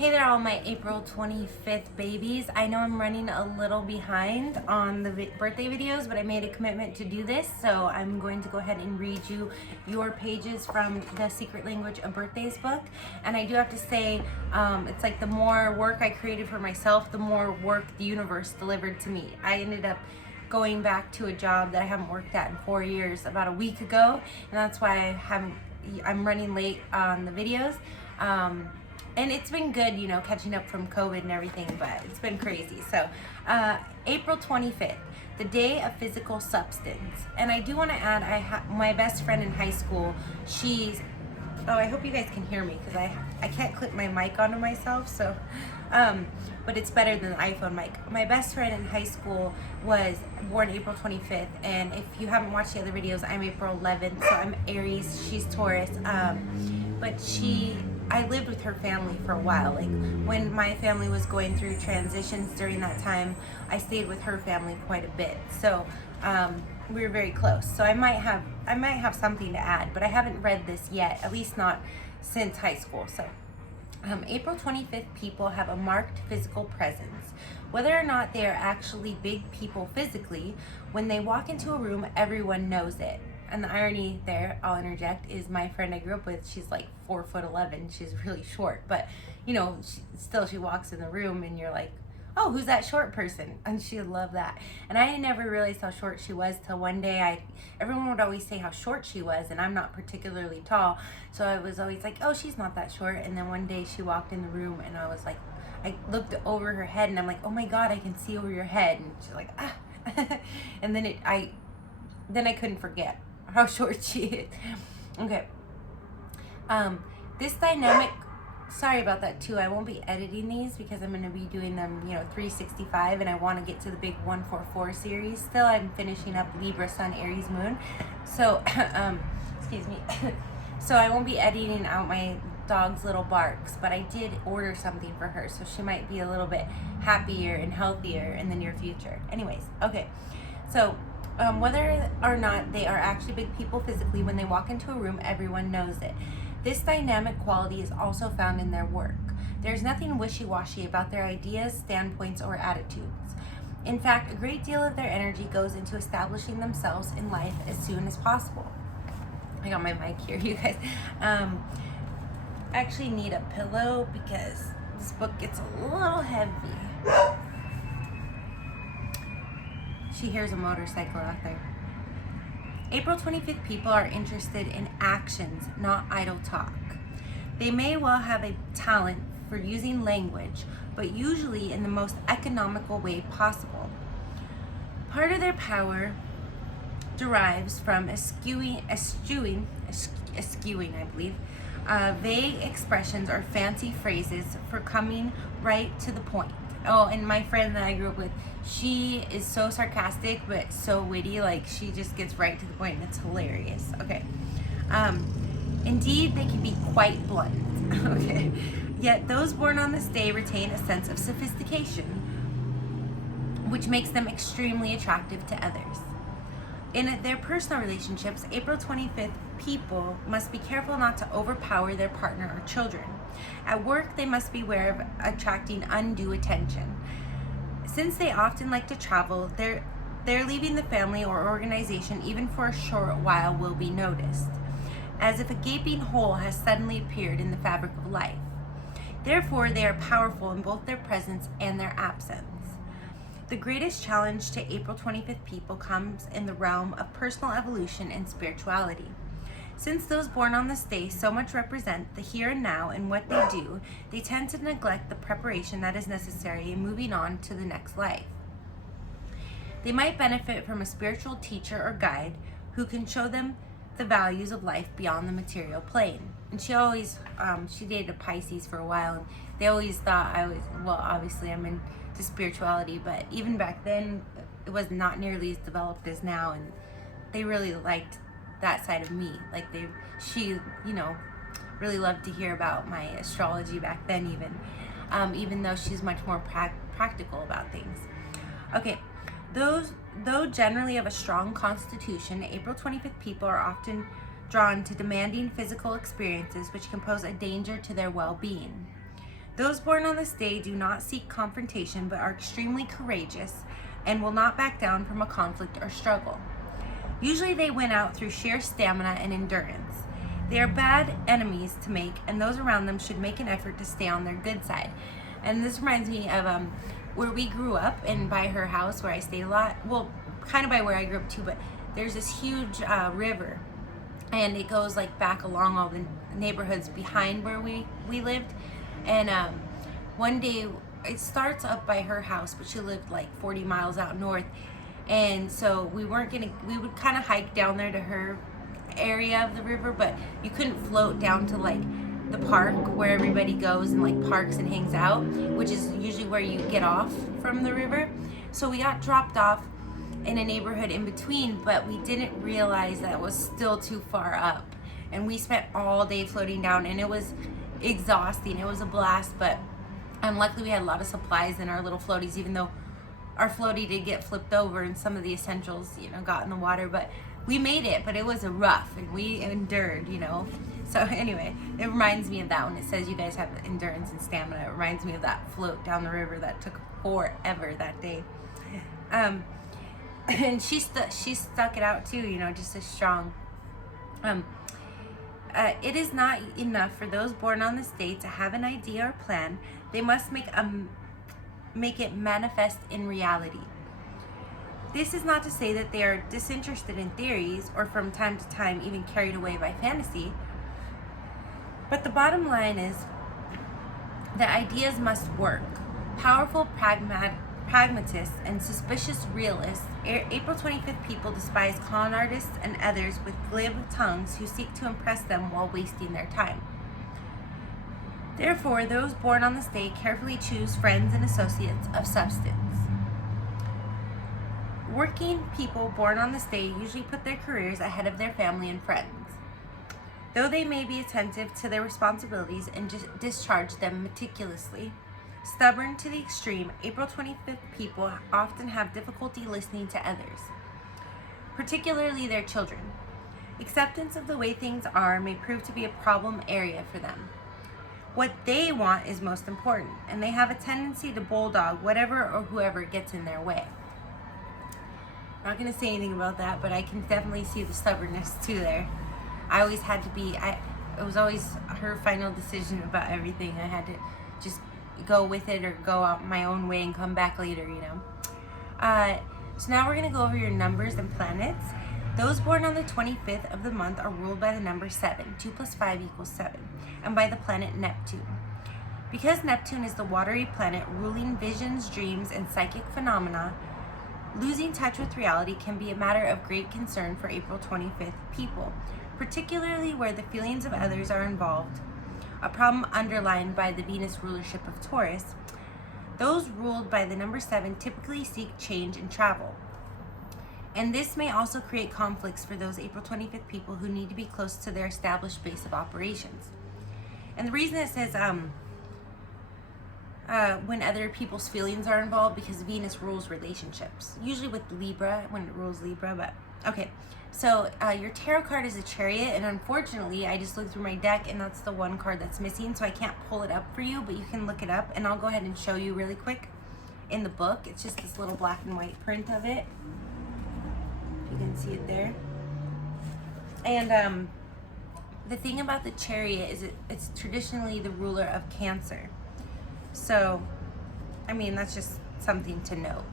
Hey there, all my April 25th babies. I know I'm running a little behind on the birthday videos, but I made a commitment to do this, so I'm going to go ahead and read you your pages from the Secret Language of Birthdays book. And I do have to say, it's like the more work I created for myself, the more work the universe delivered to me. I ended up going back to a job that I haven't worked at in 4 years about a week ago, and that's why I'm running late on the videos. And it's been good, you know, catching up from COVID and everything, but it's been crazy. So, April 25th, the day of physical substance. And I do want to add, my best friend in high school, I hope you guys can hear me because I can't clip my mic onto myself, so, but it's better than the iPhone mic. My best friend in high school was born April 25th, and if you haven't watched the other videos, I'm April 11th, so I'm Aries, she's Taurus, but I lived with her family for a while. Like when my family was going through transitions during that time, I stayed with her family quite a bit. So we were very close. So I might have something to add, but I haven't read this yet, at least not since high school. So April 25th people have a marked physical presence. Whether or not they are actually big people physically, when they walk into a room, everyone knows it. And the irony there, I'll interject, is my friend I grew up with, she's like 4'11", she's really short, but you know, she walks in the room and you're like, oh, who's that short person? And she would love that. And I never realized how short she was till one day everyone would always say how short she was, and I'm not particularly tall, so I was always like, oh, she's not that short. And then one day she walked in the room and I was like, I looked over her head and I'm like, oh my God, I can see over your head. And she's like, ah. And then I couldn't forget how short she is. Okay. This dynamic, sorry about that too. I won't be editing these because I'm going to be doing them, 365, and I want to get to the big 144 series. Still, I'm finishing up Libra, Sun, Aries, Moon. So, excuse me. So I won't be editing out my dog's little barks, but I did order something for her, so she might be a little bit happier and healthier in the near future. Anyways, okay. So, whether or not they are actually big people physically, when they walk into a room, everyone knows it. This dynamic quality is also found in their work. There's nothing wishy-washy about their ideas, standpoints, or attitudes. In fact, a great deal of their energy goes into establishing themselves in life as soon as possible. I got my mic here, you guys. I actually need a pillow because this book gets a little heavy. She hears a motorcycle out there. April 25th people are interested in actions, not idle talk. They may well have a talent for using language, but usually in the most economical way possible. Part of their power derives from eschewing, I believe, vague expressions or fancy phrases for coming right to the point. Oh, and my friend that I grew up with, she is so sarcastic but so witty, like she just gets right to the point and it's hilarious. Okay. Indeed, they can be quite blunt. Okay. Yet those born on this day retain a sense of sophistication, which makes them extremely attractive to others. In their personal relationships, April 25th people must be careful not to overpower their partner or children. At work, they must beware of attracting undue attention. Since they often like to travel, their leaving the family or organization even for a short while will be noticed, as if a gaping hole has suddenly appeared in the fabric of life. Therefore, they are powerful in both their presence and their absence. The greatest challenge to April 25th people comes in the realm of personal evolution and spirituality. Since those born on this day so much represent the here and now in what they do, they tend to neglect the preparation that is necessary in moving on to the next life. They might benefit from a spiritual teacher or guide who can show them the values of life beyond the material plane. And she dated a Pisces for a while, and they always thought obviously I'm into spirituality, but even back then it was not nearly as developed as now, and they really liked that side of me. Like she really loved to hear about my astrology back then, even though she's much more practical about things. Okay, though generally of a strong constitution, April 25th people are often drawn to demanding physical experiences which can pose a danger to their well-being. Those born on this day do not seek confrontation, but are extremely courageous and will not back down from a conflict or struggle. Usually they win out through sheer stamina and endurance. They are bad enemies to make, and those around them should make an effort to stay on their good side. And this reminds me of where we grew up, and by her house where I stayed a lot. Well, kind of by where I grew up too, but there's this huge river, and it goes like back along all the neighborhoods behind where we lived. And one day, it starts up by her house, but she lived like 40 miles out north. And so we would kind of hike down there to her area of the river, but you couldn't float down to like the park where everybody goes and like parks and hangs out, which is usually where you get off from the river. So we got dropped off in a neighborhood in between, but we didn't realize that it was still too far up. And we spent all day floating down, and it was exhausting. It was a blast, but luckily we had a lot of supplies in our little floaties, even though our floaty did get flipped over and some of the essentials, got in the water. But we made it, but it was rough, and we endured, So anyway, it reminds me of that when it says you guys have endurance and stamina. It reminds me of that float down the river that took forever that day. And she stuck it out too, just as strong. It is not enough for those born on this day to have an idea or plan. They must make it manifest in reality. This is not to say that they are disinterested in theories or from time to time even carried away by fantasy. But the bottom line is that ideas must work. Powerful pragmatists and suspicious realists, April 25th people despise con artists and others with glib tongues who seek to impress them while wasting their time. Therefore, those born on this day carefully choose friends and associates of substance. Working people born on this day usually put their careers ahead of their family and friends. Though they may be attentive to their responsibilities and discharge them meticulously, stubborn to the extreme, April 25th people often have difficulty listening to others, particularly their children. Acceptance of the way things are may prove to be a problem area for them. What they want is most important, and they have a tendency to bulldog whatever or whoever gets in their way. I'm not going to say anything about that, but I can definitely see the stubbornness too there. I always had to be, it was always her final decision about everything. I had to just go with it or go out my own way and come back later, So now we're going to go over your numbers and planets. Those born on the 25th of the month are ruled by the number 7. 2 + 5 = 7. And by the planet Neptune. Because Neptune is the watery planet ruling visions, dreams, and psychic phenomena, losing touch with reality can be a matter of great concern for April 25th people, particularly where the feelings of others are involved, a problem underlined by the Venus rulership of Taurus. Those ruled by the number 7 typically seek change and travel. And this may also create conflicts for those April 25th people who need to be close to their established base of operations. And the reason it says when other people's feelings are involved, because Venus rules relationships, usually with Libra, when it rules Libra. But okay, so your tarot card is a Chariot, and unfortunately I just looked through my deck and that's the one card that's missing, so I can't pull it up for you, but you can look it up, and I'll go ahead and show you really quick in the book. It's just this little black and white print of it. You can see it there. And the thing about the Chariot is it's traditionally the ruler of Cancer. So, I mean, that's just something to note.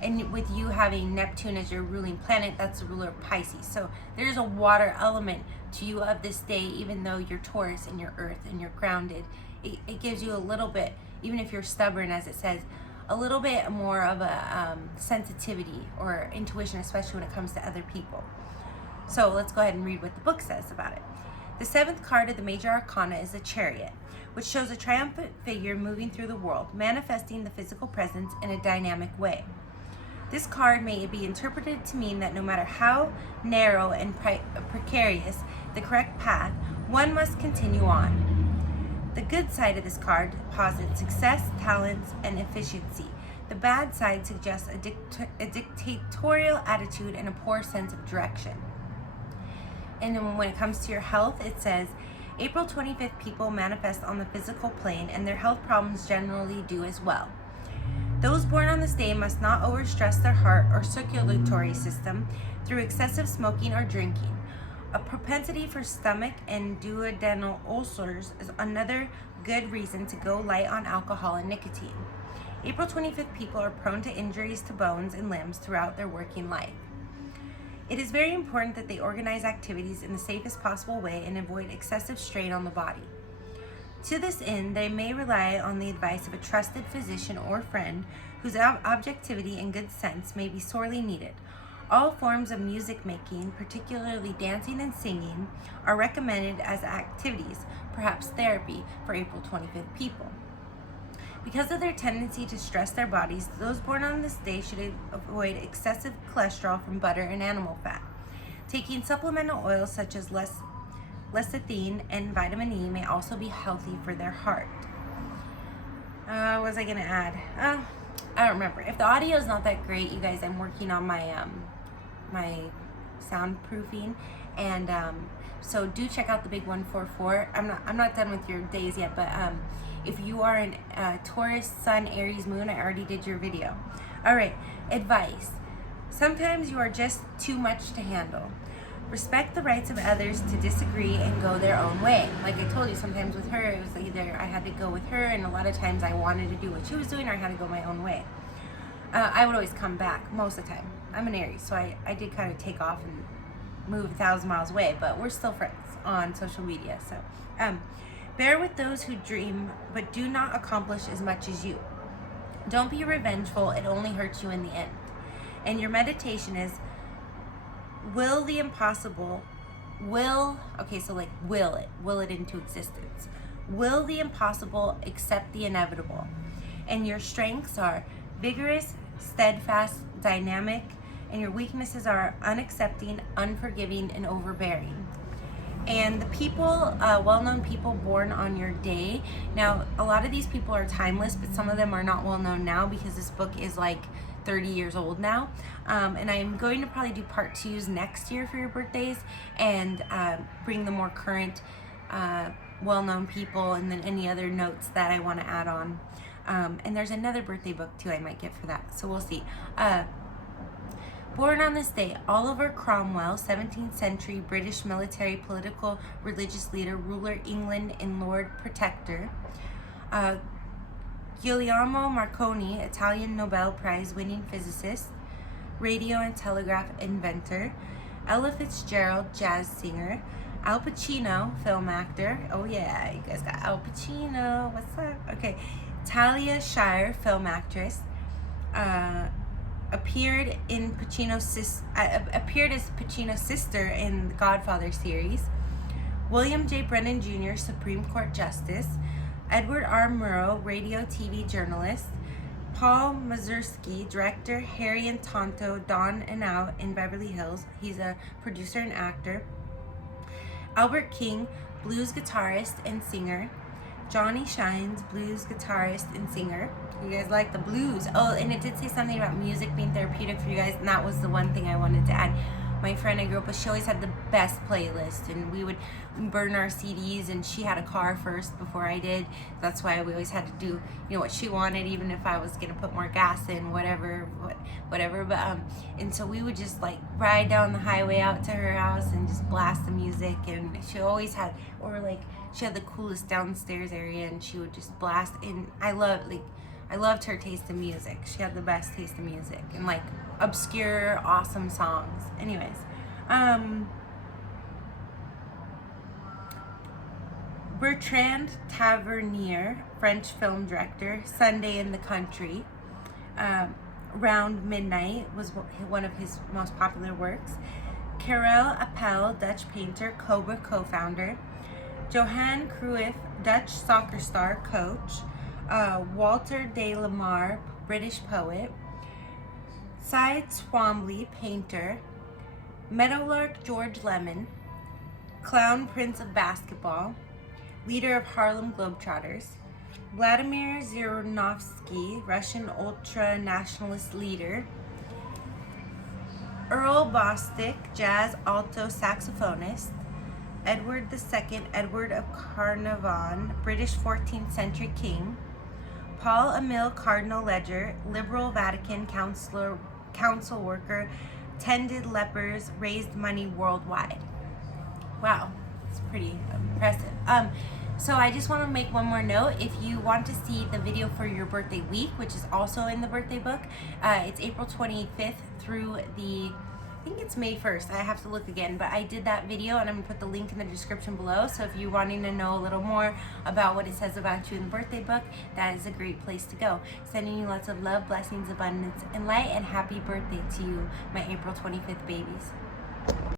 And with you having Neptune as your ruling planet, that's the ruler of Pisces. So there's a water element to you of this day, even though you're Taurus and you're Earth and you're grounded. It gives you a little bit, even if you're stubborn, as it says, a little bit more of a sensitivity or intuition, especially when it comes to other people. So let's go ahead and read what the book says about it. The 7th card of the major arcana is the Chariot, which shows a triumphant figure moving through the world, manifesting the physical presence in a dynamic way. This card may be interpreted to mean that no matter how narrow and precarious the correct path, one must continue on. The good side of this card posits success, talents, and efficiency. The bad side suggests a dictatorial attitude and a poor sense of direction. And then when it comes to your health, it says, April 25th people manifest on the physical plane, and their health problems generally do as well. Those born on this day must not overstress their heart or circulatory system through excessive smoking or drinking. A propensity for stomach and duodenal ulcers is another good reason to go light on alcohol and nicotine. April 25th people are prone to injuries to bones and limbs throughout their working life. It is very important that they organize activities in the safest possible way and avoid excessive strain on the body. To this end, they may rely on the advice of a trusted physician or friend whose objectivity and good sense may be sorely needed. All forms of music making, particularly dancing and singing, are recommended as activities, perhaps therapy, for April 25th people. Because of their tendency to stress their bodies, those born on this day should avoid excessive cholesterol from butter and animal fat. Taking supplemental oils such as lecithin and vitamin E may also be healthy for their heart. What was I going to add? I don't remember. If the audio is not that great, you guys, I'm working on my my soundproofing, and so do check out the big 144. I'm not done with your days yet, but if you are in Taurus, Sun, Aries, Moon, I already did your video. All right, advice. Sometimes you are just too much to handle. Respect the rights of others to disagree and go their own way. Like I told you, sometimes with her, it was either I had to go with her, and a lot of times I wanted to do what she was doing, or I had to go my own way. I would always come back most of the time. I'm an Aries, so I did kind of take off and move 1,000 miles away, but we're still friends on social media. So bear with those who dream but do not accomplish as much as you. Don't be revengeful, it only hurts you in the end. And your meditation is will the impossible, will it into existence. Will the impossible accept the inevitable. And your strengths are vigorous, steadfast, dynamic, and your weaknesses are unaccepting, unforgiving, and overbearing. And the people, well-known people born on your day, now a lot of these people are timeless, but some of them are not well-known now because this book is like 30 years old now, and I'm going to probably do part 2s next year for your birthdays, and bring the more current well-known people, and then any other notes that I want to add on. And there's another birthday book too I might get for that, so we'll see. Born on this day, Oliver Cromwell, 17th century British military, political, religious leader, ruler England, and Lord Protector. Guglielmo Marconi, Italian Nobel Prize winning physicist, radio and telegraph inventor. Ella Fitzgerald, jazz singer. Al Pacino, film actor. Oh yeah, you guys got Al Pacino. What's up? Okay. Talia Shire, film actress. Appeared as Pacino's sister in the Godfather series. William J. Brennan Jr., Supreme Court Justice. Edward R. Murrow, radio TV journalist. Paul Mazursky, director. Harry and Tonto, Dawn and Out in Beverly Hills. He's a producer and actor. Albert King, blues guitarist and singer. Johnny Shines, blues guitarist and singer. You guys like the blues. Oh, and it did say something about music being therapeutic for you guys, and that was the one thing I wanted to add. My friend I grew up with, she always had the best playlist, and we would burn our CDs, and she had a car first before I did. That's why we always had to do, what she wanted, even if I was gonna put more gas in, whatever. But and so we would just like ride down the highway out to her house and just blast the music, and she always had, she had the coolest downstairs area, and she would just blast. And I loved her taste in music. She had the best taste in music, and like obscure, awesome songs. Anyways, Bertrand Tavernier, French film director. Sunday in the Country. Round Midnight was one of his most popular works. Karel Appel, Dutch painter, Cobra co-founder. Johan Cruyff, Dutch soccer star, coach. Walter de la Mare, British poet. Cy Twombly, painter. Meadowlark George Lemon, Clown Prince of Basketball, leader of Harlem Globetrotters. Vladimir Zhirinovsky, Russian ultra-nationalist leader. Earl Bostic, jazz alto saxophonist. Edward II, Edward of Carnarvon, British 14th century king. Paul Emile Cardinal Ledger, liberal Vatican council worker, tended lepers, raised money worldwide. Wow, it's pretty impressive. So I just want to make one more note. If you want to see the video for your birthday week, which is also in the birthday book, it's April 25th through I think it's May 1st. I have to look again, but I did that video and I'm gonna put the link in the description below. So if you're wanting to know a little more about what it says about you in the birthday book, that is a great place to go. Sending you lots of love, blessings, abundance, and light, and happy birthday to you, my April 25th babies.